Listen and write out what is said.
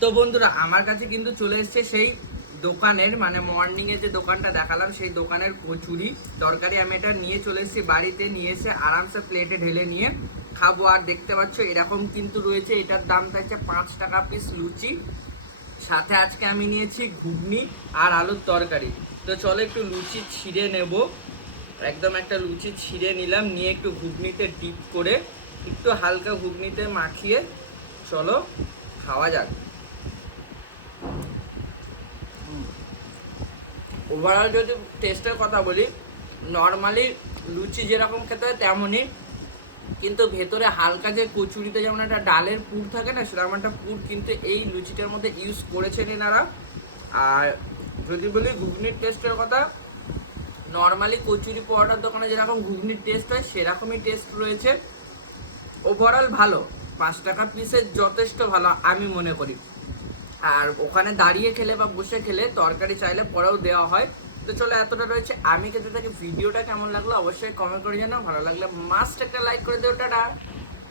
তো বন্ধুরা আমার কাছে কিন্তু চলে এসেছে সেই দোকানের মানে মর্নিং এ যে দোকানটা দেখালাম সেই দোকানের কচুরি তরকারি। আমি এটা নিয়ে চলে এসেছি বাড়িতে, নিয়ে এসে আরামসে প্লেটে ঢেলে নিয়ে খাবো। আর দেখতে পাচ্ছ এরকম কিন্তু রয়েছে, এটার দাম থাকছে 5 টাকা পিস লুচি। সাথে আজকে আমি নিয়েছি ঘুগনি আর আলুর তরকারি। তো চলো একটু লুচি ছিঁড়ে নেব। একদম একটা লুচি ছিঁড়ে নিলাম, নিয়ে একটু ঘুগনিতে ডিপ করে একটু হালকা ঘুগনিতে মাখিয়ে চলো খাওয়া যাক। ওভারঅল যদি টেস্টের কথা বলি, নর্মালি লুচি যেরকম খেতে হয় তেমনই, কিন্তু ভেতরে হালকা যে কচুরিতে যেমন একটা ডালের পুর থাকে না, সেরকম একটা পুর কিন্তু এই লুচিটার মধ্যে ইউজ করেছেন এনারা। আর যদি বলি ঘুগনির টেস্টের কথা, নর্মালি কচুরি পরোটার দোকানে যেরকম ঘুগনির টেস্ট হয় সেরকমই টেস্ট রয়েছে। ওভারঅল ভালো, 5 টাকা পিসের যথেষ্ট ভালো আমি মনে করি। আর ওখানে দাঁড়িয়ে খেলে বা বসে খেলে তরকারি চাইলে পরেও দেওয়া হয়। তো চলো এতটা রয়েছে, আমি খেতে থাকি। ভিডিওটা কেমন লাগলো অবশ্যই কমেন্ট করে জানাও, ভালো লাগলে মাস্ট একটা লাইক করে দিও। টাটা।